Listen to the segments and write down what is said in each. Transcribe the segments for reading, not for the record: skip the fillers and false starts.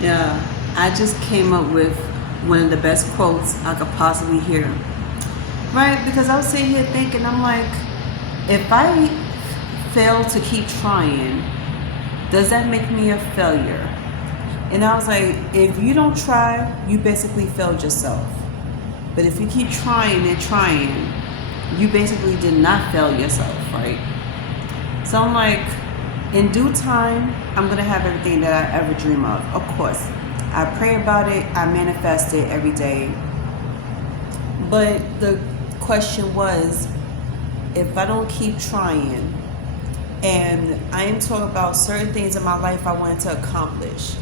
Yeah, I just came up with one of the best quotes I could possibly hear. Right? Because I was sitting here thinking, I'm like, if I fail to keep trying, does that make me a failure? And I was like, if you don't try, you basically failed yourself. But if you keep trying and trying, you basically did not fail yourself, right? So I'm like, in due time, I'm gonna have everything that I ever dream of. Of course, I pray about it, I manifest it every day. But the question was, if I don't keep trying, and I am talking about certain things in my life I wanted to accomplish,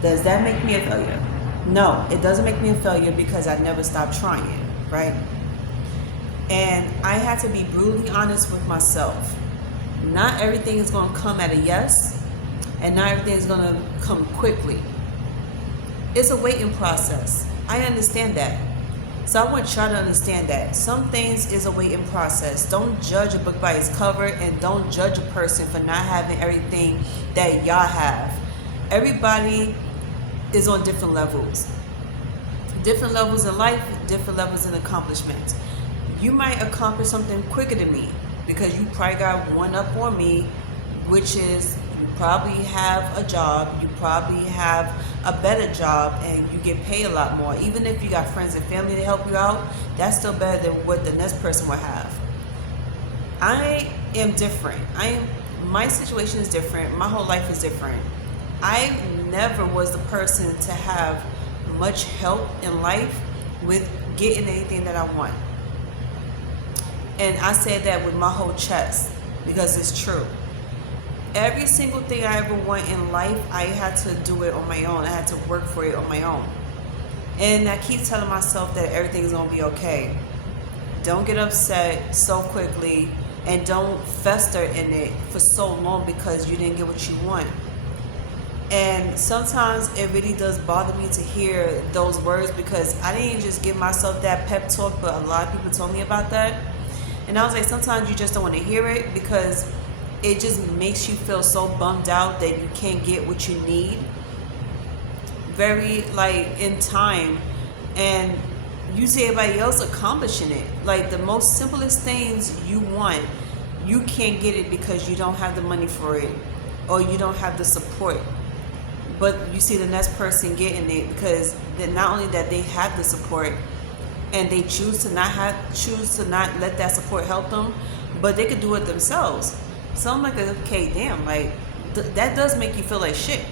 does that make me a failure? No, it doesn't make me a failure because I never stopped trying, right? And I had to be brutally honest with myself. Not everything is going to come at a yes, and not everything is going to come quickly. It's a waiting process. I understand that. So I want y'all to understand that some things is a waiting process. Don't judge a book by its cover, and don't judge a person for not having everything that y'all have. Everybody is on different levels. Different levels in life, different levels in accomplishments. You might accomplish something quicker than me because you probably got one up on me, which is you probably have a job, you probably have a better job, and you get paid a lot more. Even if you got friends and family to help you out, that's still better than what the next person would have. I am different. My situation is different. My whole life is different. I never was the person to have much help in life with getting anything that I want. And I said that with my whole chest because it's true. Every single thing I ever want in life, I had to do it on my own. I had to work for it on my own. And I keep telling myself that everything's going to be okay. Don't get upset so quickly, and don't fester in it for so long because you didn't get what you want. And sometimes it really does bother me to hear those words because I didn't just give myself that pep talk, but a lot of people told me about that. And I was like, sometimes you just don't want to hear it because it just makes you feel so bummed out that you can't get what you need very like in time, and you see everybody else accomplishing it. Like the most simplest things you want, you can't get it because you don't have the money for it or you don't have the support. But you see the next person getting it because not only that they have the support and they choose to not let that support help them, but they could do it themselves. So I'm like, okay, damn, like that does make you feel like shit.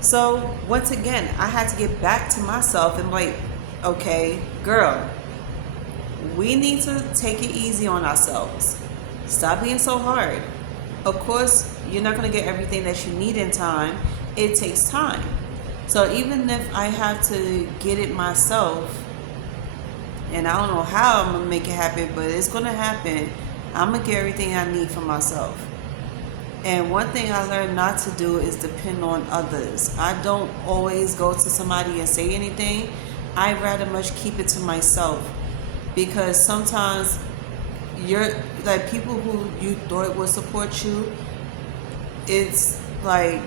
So once again, I had to get back to myself and like, okay, girl, we need to take it easy on ourselves. Stop being so hard. Of course, you're not going to get everything that you need in time. It takes time. So even if I have to get it myself, and I don't know how I'm going to make it happen, but it's going to happen, I'm going to get everything I need for myself. And one thing I learned not to do is depend on others. I don't always go to somebody and say anything. I rather much keep it to myself because sometimes you're like people who you thought would support you. It's like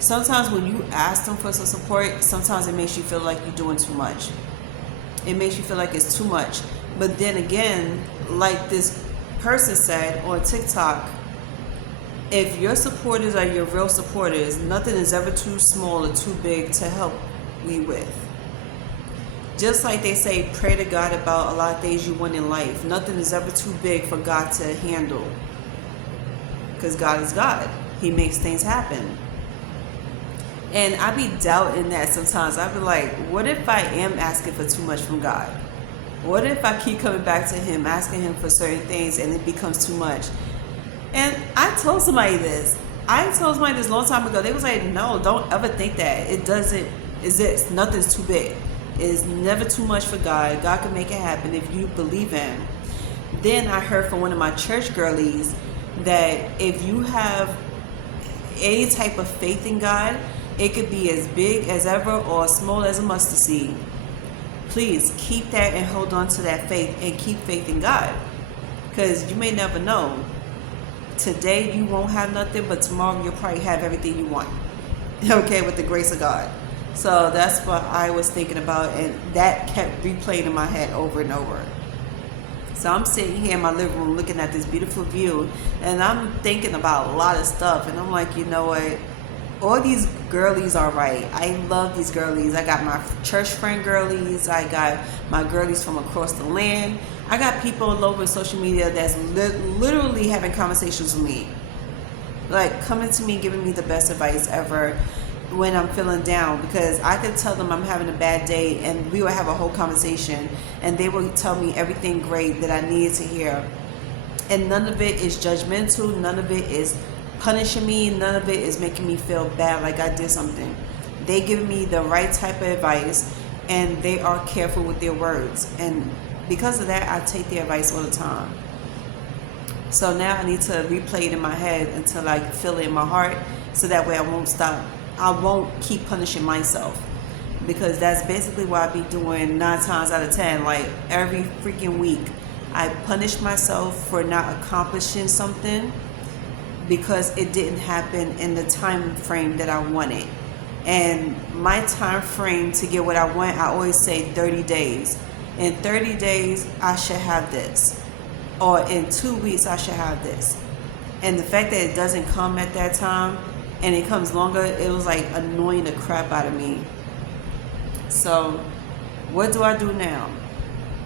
sometimes when you ask them for some support, sometimes it makes you feel like you're doing too much. It makes you feel like it's too much. But then again, like this person said on TikTok, if your supporters are your real supporters, nothing is ever too small or too big to help me with. Just like they say, pray to God about a lot of things you want in life. Nothing is ever too big for God to handle. Because God is God. He makes things happen. And I be doubting that sometimes. I be like, what if I am asking for too much from God? What if I keep coming back to Him, asking Him for certain things, and it becomes too much? And I told somebody this. I told somebody this a long time ago. They was like, no, don't ever think that. It doesn't exist. Nothing's too big. It's never too much for God. God can make it happen if you believe in. Then I heard from one of my church girlies that if you have any type of faith in God, it could be as big as ever or as small as a mustard seed. Please keep that and hold on to that faith and keep faith in God. Because you may never know. Today you won't have nothing, but tomorrow you'll probably have everything you want. okay, with the grace of God. So that's what I was thinking about, and that kept replaying in my head over and over. So I'm sitting here in my living room looking at this beautiful view, and I'm thinking about a lot of stuff, and I'm like, you know what? All these girlies are right. I love these girlies. I got my church friend girlies. I got my girlies from across the land. I got people all over social media that's literally having conversations with me. Like coming to me, giving me the best advice ever when I'm feeling down, because I could tell them I'm having a bad day and we would have a whole conversation and they would tell me everything great that I needed to hear. And none of it is judgmental. None of it is punishing me. None of it is making me feel bad like I did something. They give me the right type of advice and they are careful with their words. And because of that, I take their advice all the time. So now I need to replay it in my head until I feel it in my heart, so that way I won't stop. I won't keep punishing myself, because that's basically what I be doing 9 times out of 10. Like every freaking week, I punish myself for not accomplishing something because it didn't happen in the time frame that I wanted. And my time frame to get what I want, I always say 30 days. In 30 days, I should have this. Or in 2 weeks, I should have this. And the fact that it doesn't come at that time and it comes longer, it was like annoying the crap out of me. So what do I do now?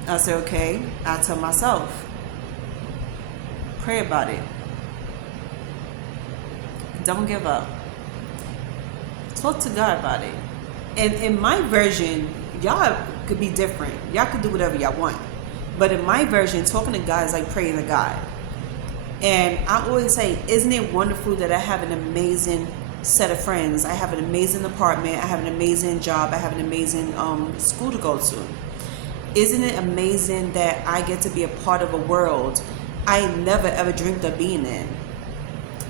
I say, okay, I tell myself, pray about it. Don't give up. Talk to God about it. And in my version, y'all could be different. Y'all could do whatever y'all want. But in my version, talking to God is like praying to God. And I always say, isn't it wonderful that I have an amazing set of friends? I have an amazing apartment. I have an amazing job. I have an amazing school to go to. Isn't it amazing that I get to be a part of a world I never ever dreamed of being in?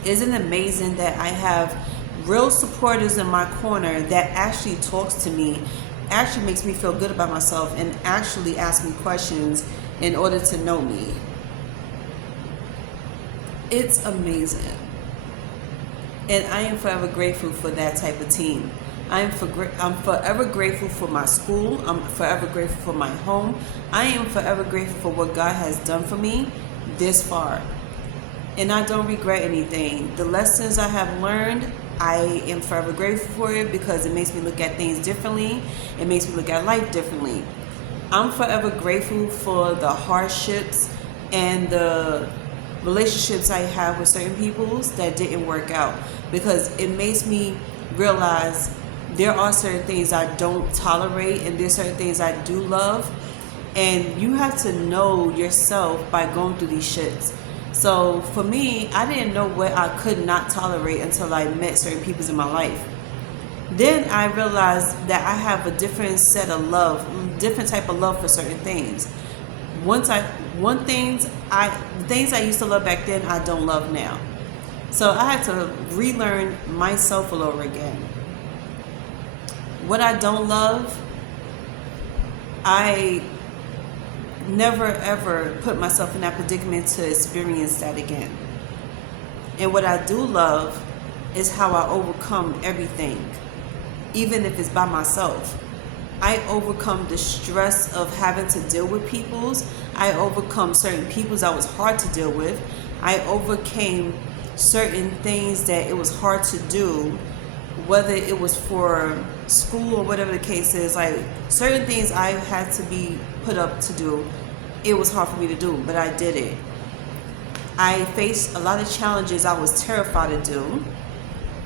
Isn't it amazing that I have real supporters in my corner that actually talks to me, actually makes me feel good about myself, and actually asks me questions in order to know me? It's amazing. And I am forever grateful for that type of team. I'm forever grateful for my school. I'm forever grateful for my home. I am forever grateful for what God has done for me this far. And I don't regret anything. The lessons I have learned, I am forever grateful for it, because it makes me look at things differently. It makes me look at life differently. I'm forever grateful for the hardships and the relationships I have with certain people that didn't work out, because it makes me realize there are certain things I don't tolerate and there's certain things I do love. And you have to know yourself by going through these shits. So for me, I didn't know what I could not tolerate until I met certain people in my life. Then I realized that I have a different set of love, different type of love for certain things. The things I used to love back then, I don't love now. So I had to relearn myself all over again. What I don't love, I never ever put myself in that predicament to experience that again. And what I do love is how I overcome everything, even if it's by myself. I overcome the stress of having to deal with peoples. I overcome certain peoples that was hard to deal with. I overcame certain things that it was hard to do, whether it was for school or whatever the case is. Like certain things I had to be put up to do, it was hard for me to do, but I did it. I faced a lot of challenges I was terrified to do,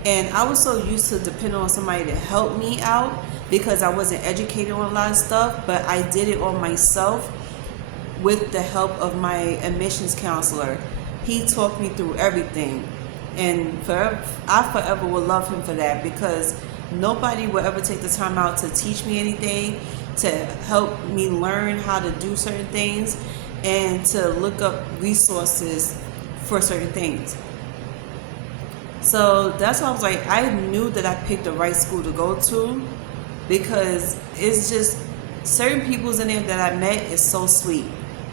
and I was so used to depending on somebody to help me out because I wasn't educated on a lot of stuff. But I did it on myself with the help of my admissions counselor. He talked me through everything, and I forever will love him for that, because nobody will ever take the time out to teach me anything, to help me learn how to do certain things, and to look up resources for certain things. So that's why I was like, I knew that I picked the right school to go to, because it's just certain people's in there that I met is so sweet,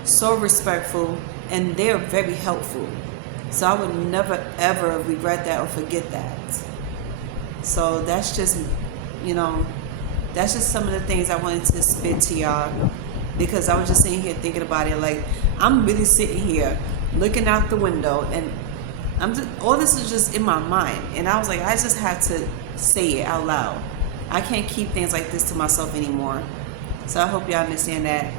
so respectful, and they're very helpful. So I would never ever regret that or forget that. So that's just, you know, that's just some of the things I wanted to spit to y'all, because I was just sitting here thinking about it. Like, I'm really sitting here looking out the window, and I'm just, all this is just in my mind, and I was like, I just have to say it out loud. I can't keep things like this to myself anymore. So I hope y'all understand that.